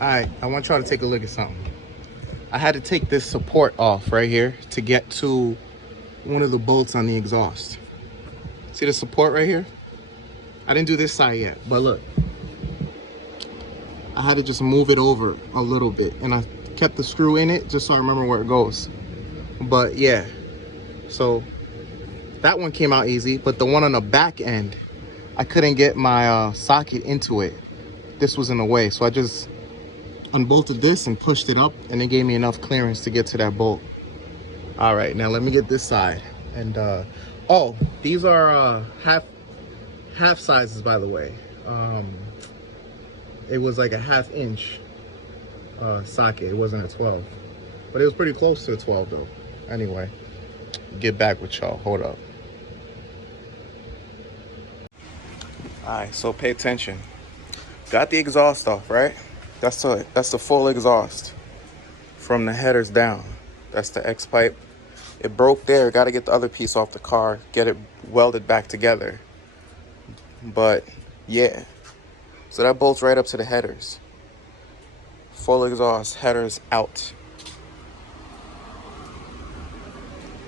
All right, I want y'all to take a look at something. I had to take this support off right here to get to one of the bolts on the exhaust. See the support right here? I didn't do this side yet, but look. I had to just move it over a little bit, and I kept the screw in it just so I remember where it goes. But yeah, so that one came out easy, but the one on the back end, I couldn't get my socket into it. This was in the way, so I just unbolted this and pushed it up, and it gave me enough clearance to get to that bolt. All right, now let me get this side. And oh, these are half sizes, by the way. It was like a 1/2 inch socket. It wasn't a 12, but it was pretty close to a 12 though. Anyway, get back with y'all. Hold up. All right, so pay attention. Got the exhaust off, right? That's the full exhaust from the headers down. That's the X pipe. It broke there. Got to get the other piece off the car, get it welded back together. But yeah, so that bolts right up to the headers. Full exhaust, headers out.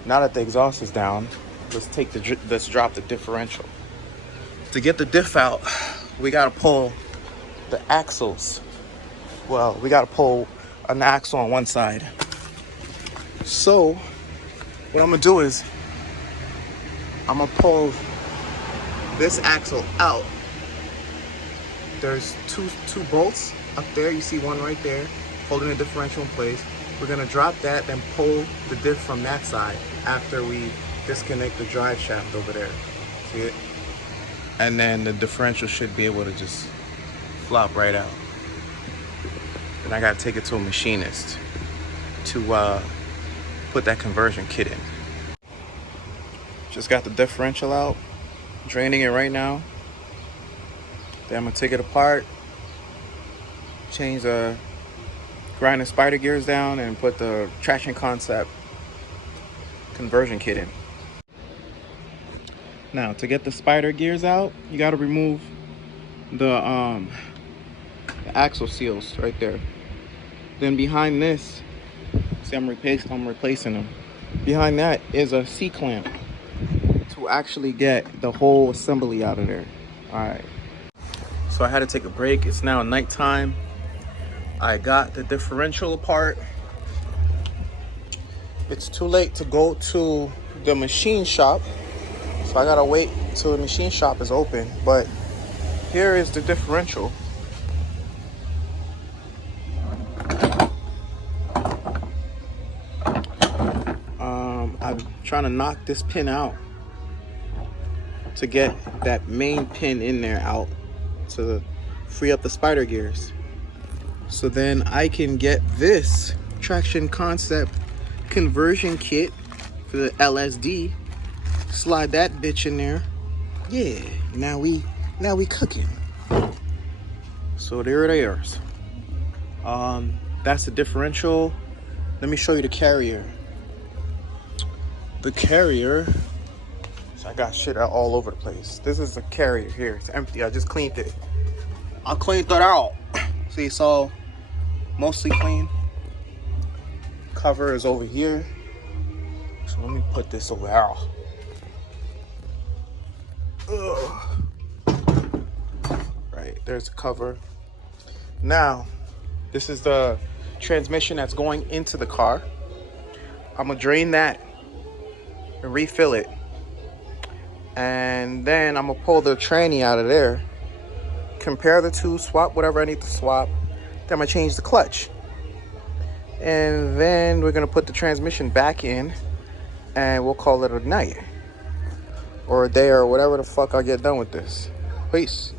Now that the exhaust is down, let's drop the differential. To get the diff out, we gotta pull the axles. Well, we gotta pull an axle on one side. So what I'm gonna do is I'm gonna pull this axle out. There's two bolts up there. You see one right there holding the differential in place. We're gonna drop that, then pull the diff from that side after we disconnect the drive shaft over there. See it? And then the differential should be able to just flop right out. Then I gotta take it to a machinist to put that conversion kit in. Just got the differential out, draining it right now. Then I'm gonna take it apart, change grind the spider gears down, and put the traction concept conversion kit in. Now, to get the spider gears out, you gotta remove the axle seals right there. Then behind this, see I'm replacing them. Behind that is a C-clamp to actually get the whole assembly out of there. All right. So I had to take a break. It's now nighttime. I got the differential apart. It's too late to go to the machine shop, so I gotta wait till the machine shop is open. But here is the differential. I'm trying to knock this pin out to get that main pin in there out to free up the spider gears. So then I can get this traction concept conversion kit for the LSD. Slide that bitch in there. Yeah, now we cooking. So there it is. That's the differential. Let me show you the carrier. The carrier, so I got shit out all over the place. This is the carrier here. It's empty. I just cleaned it. I cleaned that out. See, it's all mostly clean. Cover is over here. So let me put this over here. Ugh. Right, there's the cover. Now, this is the transmission that's going into the car. I'm gonna drain that and refill it. And then I'm gonna pull the tranny out of there, compare the two, swap whatever I need to swap. Then I'm gonna change the clutch. And then we're gonna put the transmission back in, and we'll call it a night or a day or whatever the fuck I get done with this. Peace.